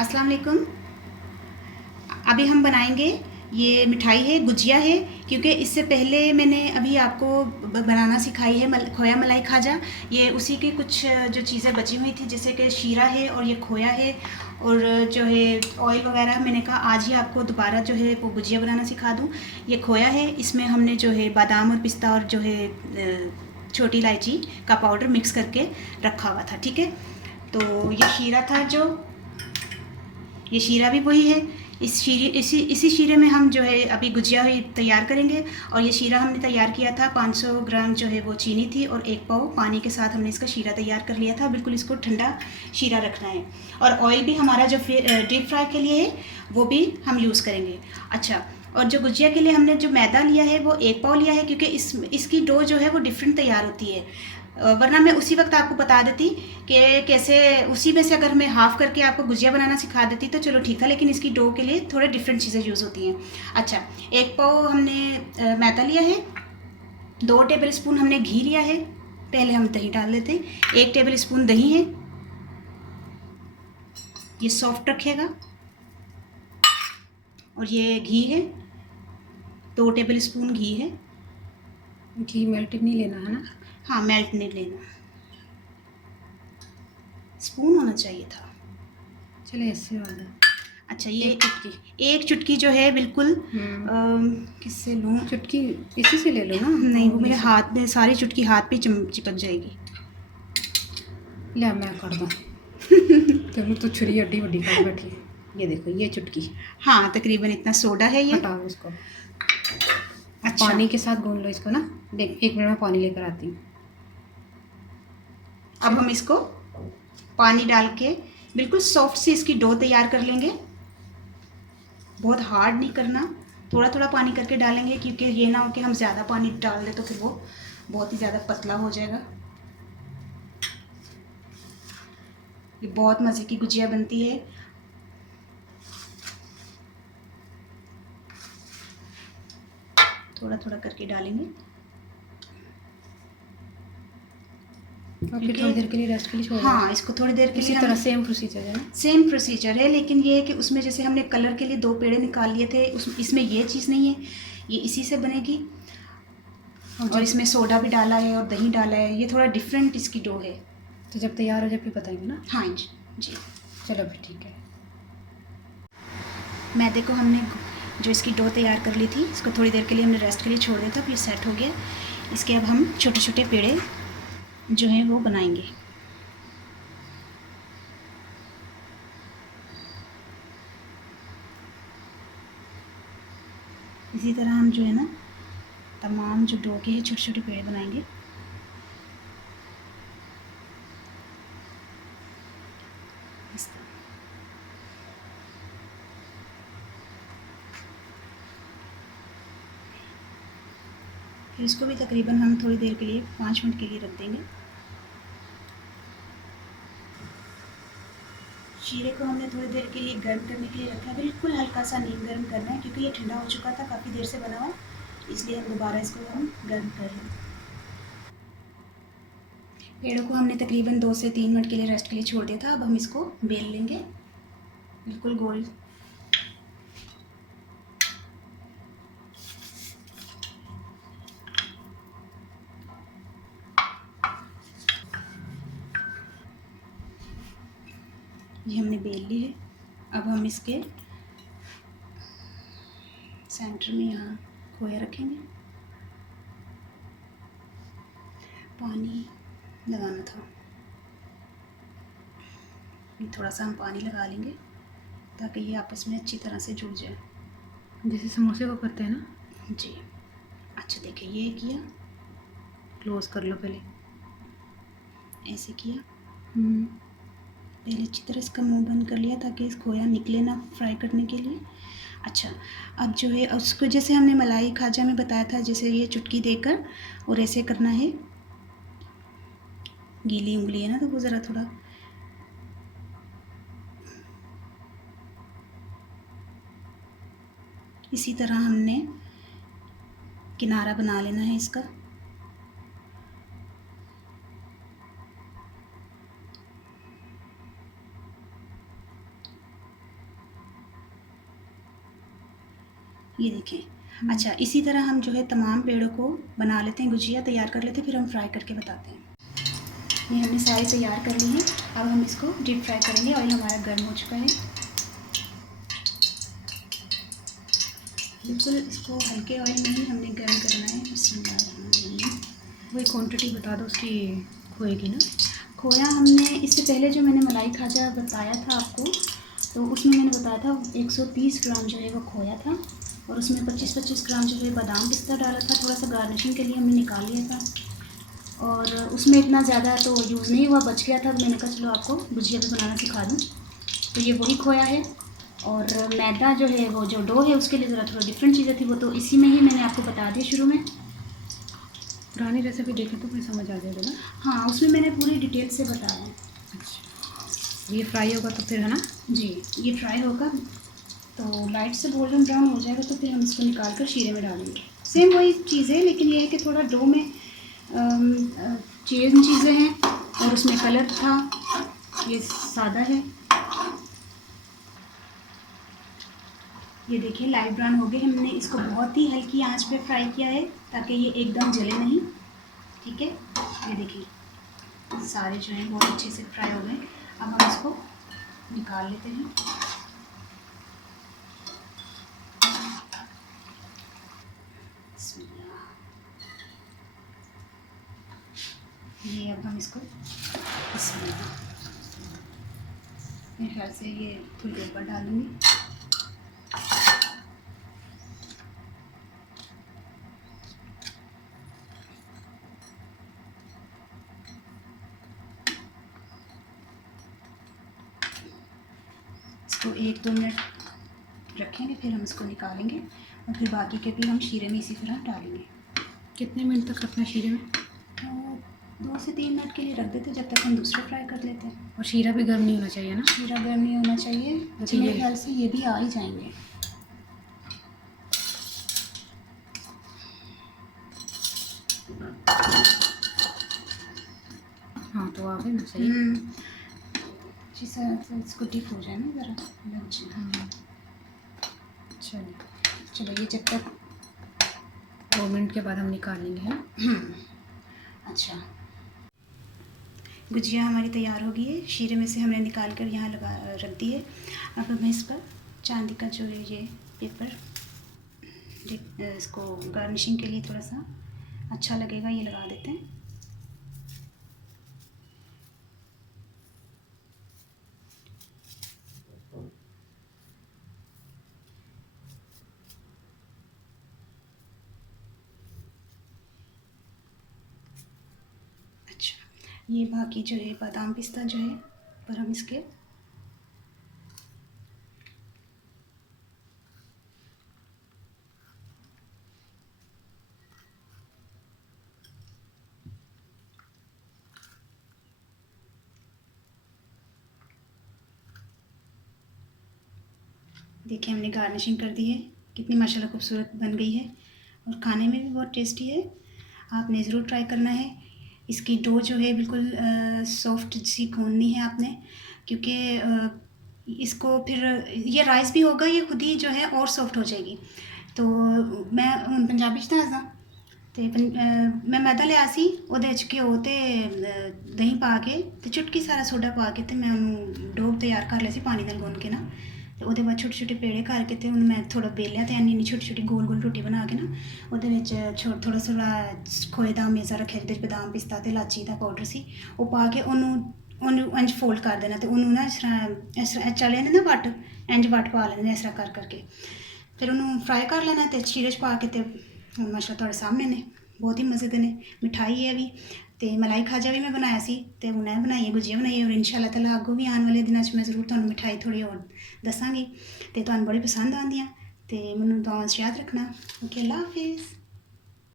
अस्सलाम वालेकुम। अभी हम बनाएंगे, ये मिठाई है, गुजिया है। क्योंकि इससे पहले मैंने अभी आपको बनाना सिखाई है खोया मलाई खाजा। ये उसी की कुछ जो चीज़ें बची हुई थी, जैसे कि शीरा है और ये खोया है और जो है ऑयल वगैरह। मैंने कहा आज ही आपको दोबारा जो है वो गुजिया बनाना सिखा दूँ। ये खोया है, इसमें हमने जो है बादाम और पिस्ता और जो है छोटी इलायची का पाउडर मिक्स करके रखा हुआ था। ठीक है, तो ये शीरा था, जो ये शीरा भी वही है। इसी शीरे में हम जो है अभी गुजिया हुई तैयार करेंगे। और ये शीरा हमने तैयार किया था, 500 ग्राम जो है वो चीनी थी और 1 पाव पानी के साथ हमने इसका शीरा तैयार कर लिया था। बिल्कुल इसको ठंडा शीरा रखना है। और ऑयल भी हमारा जो डीप फ्राई के लिए है वो भी हम यूज़ करेंगे। अच्छा, और जो गुजिया के लिए हमने जो मैदा लिया है वो 1 पाव लिया है, क्योंकि इसकी डो जो है वो डिफरेंट तैयार होती है। वरना मैं उसी वक्त आपको बता देती कि कैसे, उसी में से अगर मैं हाफ़ करके आपको गुजिया बनाना सिखा देती तो चलो ठीक था, लेकिन इसकी डो के लिए थोड़े डिफरेंट चीज़ें यूज़ होती हैं। अच्छा, 1 पाव हमने मैदा लिया है, 2 टेबल स्पून हमने घी लिया है। पहले हम दही डाल देते हैं। 1 टेबल स्पून दही है, ये सॉफ्ट रखेगा। और ये घी है, 2 टेबल स्पून घी है। घी मेल्ट नहीं लेना है ना? हाँ, मेल्ट नहीं लेना, स्पून होना चाहिए था। चले ऐसे वाला। अच्छा, ये एक चुटकी जो है बिल्कुल किससे लूँ? चुटकी इसी से ले लो ना। नहीं, वो मेरे हाथ में, सारी चुटकी हाथ पे चिपक जाएगी। ले मैं कर दूँ। तुम तो छुरी अड्डी वड्डी कर बैठी है। ये देखो, ये चुटकी। हाँ, तकरीबन इतना सोडा है ये। हटाओ इसको। अच्छा, पानी के साथ गूंद लो इसको ना। देख, 1 मिनट में पानी लेकर आती हूँ। अब हम इसको पानी डाल के बिल्कुल सॉफ्ट सी इसकी डो तैयार कर लेंगे। बहुत हार्ड नहीं करना, थोड़ा थोड़ा पानी करके डालेंगे, क्योंकि ये ना हो कि हम ज़्यादा पानी डाल दें तो फिर वो बहुत ही ज़्यादा पतला हो जाएगा। ये बहुत मज़े की गुजिया बनती है। थोड़ा थोड़ा करके डालेंगे। और फिर थोड़ी देर के लिए रेस्ट के लिए छोड़ दो। हाँ, इसको थोड़ी देर के लिए इसी तरह सेम प्रोसीजर है ना? सेम प्रोसीजर है, लेकिन ये है कि उसमें जैसे हमने कलर के लिए 2 पेड़े निकाल लिए थे, इसमें ये चीज़ नहीं है, ये इसी से बनेगी। और इसमें सोडा भी डाला है और दही डाला है, ये थोड़ा डिफरेंट इसकी डो है। तो जब तैयार हो जाए फिर बताएंगे ना? हाँ जी जी। चलो फिर ठीक है। मैदे को हमने जो इसकी डो तैयार कर ली थी, इसको थोड़ी देर के लिए हमने रेस्ट के लिए छोड़ दिया था, फिर सेट हो गया। इसके अब हम छोटे छोटे पेड़े जो हैं वो बनाएंगे। इसी तरह हम जो है ना तमाम जो डो के हैं छोटे छोटे पेड़े बनाएंगे। इस तरह फिर इसको भी तकरीबन हम थोड़ी देर के लिए 5 मिनट के लिए रख देंगे। शीरे को हमने थोड़ी देर के लिए गर्म करने के लिए रखा है, बिल्कुल हल्का सा नहीं गर्म करना है, क्योंकि ये ठंडा हो चुका था, काफ़ी देर से बना हुआ, इसलिए हम दोबारा इसको हम गर्म कर लें। पेड़ों को हमने तकरीबन 2 से 3 मिनट के लिए रेस्ट के लिए छोड़ दिया था। अब हम इसको बेल लेंगे बिल्कुल गोल। ये हमने बेल ली है। अब हम इसके सेंटर में यहाँ खोया रखेंगे। पानी लगाना था, थोड़ा सा हम पानी लगा लेंगे ताकि ये आपस में अच्छी तरह से जुड़ जाए, जैसे समोसे को करते हैं ना जी। अच्छा, देखिए ये किया, क्लोज कर लो पहले। ऐसे किया, पहले अच्छी तरह इसका मुंह बंद कर लिया ताकि इस खोया निकले ना फ्राई करने के लिए। अच्छा, अब जो है उसको जैसे हमने मलाई खाजा में बताया था, जैसे ये चुटकी देकर और ऐसे करना है। गीली उंगली है ना, तो वो ज़रा थोड़ा इसी तरह हमने किनारा बना लेना है इसका। ये देखें। अच्छा, इसी तरह हम जो है तमाम पेड़ों को बना लेते हैं, गुजिया तैयार कर लेते हैं, फिर हम फ्राई करके बताते हैं। ये हमने सारे तैयार कर लिए हैं। अब हम इसको डीप फ्राई करेंगे। ऑयल हमारा गर्म हो चुका है, बिल्कुल इसको हल्के ऑयल में ही हमने गर्म करना है। वही क्वांटिटी बता दो उसकी खोए की ना। खोया हमने इससे पहले जो मैंने मलाई खाजा बताया था आपको, तो उसमें मैंने बताया था 130 ग्राम जो है वो खोया था, और उसमें 25-25 ग्राम जो है बादाम पिस्ता डाला था, थोड़ा सा गार्निशिंग के लिए हमने निकाल लिया था। और उसमें इतना ज़्यादा तो यूज़ नहीं हुआ, बच गया था, तो मैंने कहा चलो आपको गुजिया भी बनाना सिखा दूँ। तो ये वही खोया है। और मैदा जो है वो जो डो है उसके लिए ज़रा थोड़ा डिफरेंट चीज़ें थी, वो तो इसी में ही मैंने आपको बता दी शुरू में। पुरानी रेसिपी देखें तो फिर समझ आ जाएगा ना। हाँ, उसमें मैंने पूरी डिटेल से बताया है। अच्छा, ये फ्राई होगा तो फिर है ना जी, ये फ्राई होगा तो लाइट से गोल्डन ब्राउन हो जाएगा, तो फिर हम इसको निकाल कर शीरे में डालेंगे। सेम वही चीज़ है, लेकिन ये है कि थोड़ा डो में चीज़ें हैं, और उसमें कलर था, ये सादा है। ये देखिए लाइट ब्राउन हो गए। हमने इसको बहुत ही हल्की आंच पे फ्राई किया है ताकि ये एकदम जले नहीं। ठीक है, ये देखिए सारे जो हैं बहुत अच्छे से फ्राई हो गए। अब हम इसको निकाल लेते हैं। ये अब हम इसको मेरे ख्याल से ये फुल के ऊपर डालूंगी। इसको 1-2 मिनट रखेंगे, फिर हम इसको निकालेंगे, और फिर बाकी के भी हम शीरे में इसी तरह डालेंगे। कितने मिनट तक रखना शीरे में? तो 2 से 3 मिनट के लिए रख देते हैं, जब तक हम दूसरा फ्राई कर लेते हैं। और शीरा भी गर्म नहीं होना चाहिए ना? शीरा गर्म नहीं होना चाहिए, अच्छा, मेरे ये ख्याल से ये भी आ ही जाएंगे। हाँ, तो आ गए ना सही। जी सर, तो इसको डिप हो जाए ना ज़रा लग जाए। हाँ, चलिए चलो, ये जब तक 2 मिनट के बाद हम निकालेंगे है। अच्छा, गुजिया हमारी तैयार हो गई है। शीरे में से हमने निकाल कर यहाँ लगा रख दी है। अब हम इस पर चांदी का जो है ये पेपर, इसको गार्निशिंग के लिए थोड़ा सा अच्छा लगेगा, ये लगा देते हैं। अच्छा, ये बाकी जो है बादाम पिस्ता जो है पर हम इसके देखिए हमने गार्निशिंग कर दी है, कितनी माशाल्लाह खूबसूरत बन गई है, और खाने में भी बहुत टेस्टी है। आपने ज़रूर ट्राई करना है। इसकी डो जो है बिल्कुल सॉफ्ट सी गूंदनी है आपने, क्योंकि इसको फिर ये राइस भी होगा, ये खुद ही जो है और सॉफ्ट हो जाएगी। तो मैं हूँ पंजाबी च दसदा ते मैं मैदा लिया सी, ओहदे च घ्यो ते दही पा के ते चुटकी सारा सोडा पा के ते मैं उन्होंने डो तैयार कर लिया सी पानी नाल गुन के ना। ते ओहदे बाद छोटे छोटे पेड़े करके ते उन्हें मैं थोड़ा बेलिया ते इन्नी छोटी छोटी गोल गोल रोटी बना के ना, ओहदे विच थोड़ा थोड़ा खोए दा मेज़ा रखे, जिहदे बादाम पिस्ता ते इलाची दा पाउडर सी वो पा के ਉਹਨੂੰ ਇੰਜ ਫੋਲਡ ਕਰ ਦੇਣਾ, ਤੇ ਉਹਨੂੰ ਨਾ ਇਸ ਤਰ੍ਹਾਂ ਚੱਲੇ ਨੇ ਨਾ ਵੱਟ, ਇੰਜ ਵੱਟ ਪਾ ਲੈਣੇ ਇਸ ਤਰ੍ਹਾਂ ਕਰ ਕਰਕੇ, ਫਿਰ ਉਹਨੂੰ ਫਰਾਈ ਕਰ ਲੈਣਾ ਤੇ ਚੀਰੇ 'ਚ ਪਾ ਕੇ। ਤੇ ਹੁਣ ਮਾਸ਼ਾ ਤੁਹਾਡੇ ਸਾਹਮਣੇ ਨੇ, ਬਹੁਤ ਹੀ ਮਜ਼ੇ ਦੇ ਨੇ। ਮਿਠਾਈ ਹੈ ਵੀ, ਤੇ ਮਲਾਈ ਖਾਜਾ ਵੀ ਮੈਂ ਬਣਾਇਆ ਸੀ, ਤੇ ਹੁਣ ਇਹ ਬਣਾਈ ਹੈ ਗੁਜੀਆ ਬਣਾਈ ਹੈ, ਔਰ ਇਨਸ਼ਾ ਅੱਲਾਹ ਤਾਲਾ ਅੱਗੋਂ ਵੀ ਆਉਣ ਵਾਲੇ ਦਿਨਾਂ 'ਚ ਮੈਂ ਜ਼ਰੂਰ ਤੁਹਾਨੂੰ ਮਿਠਾਈ ਥੋੜ੍ਹੀ ਹੋਰ ਦੱਸਾਂਗੀ, ਤੇ ਤੁਹਾਨੂੰ ਬੜੀ ਪਸੰਦ ਆਉਂਦੀਆਂ, ਤੇ ਮੈਨੂੰ ਦੁਆਵਾਂ 'ਚ ਯਾਦ ਰੱਖਣਾ। ਓਕੇ, ਅੱਲਾ ਹਾਫਿਜ਼।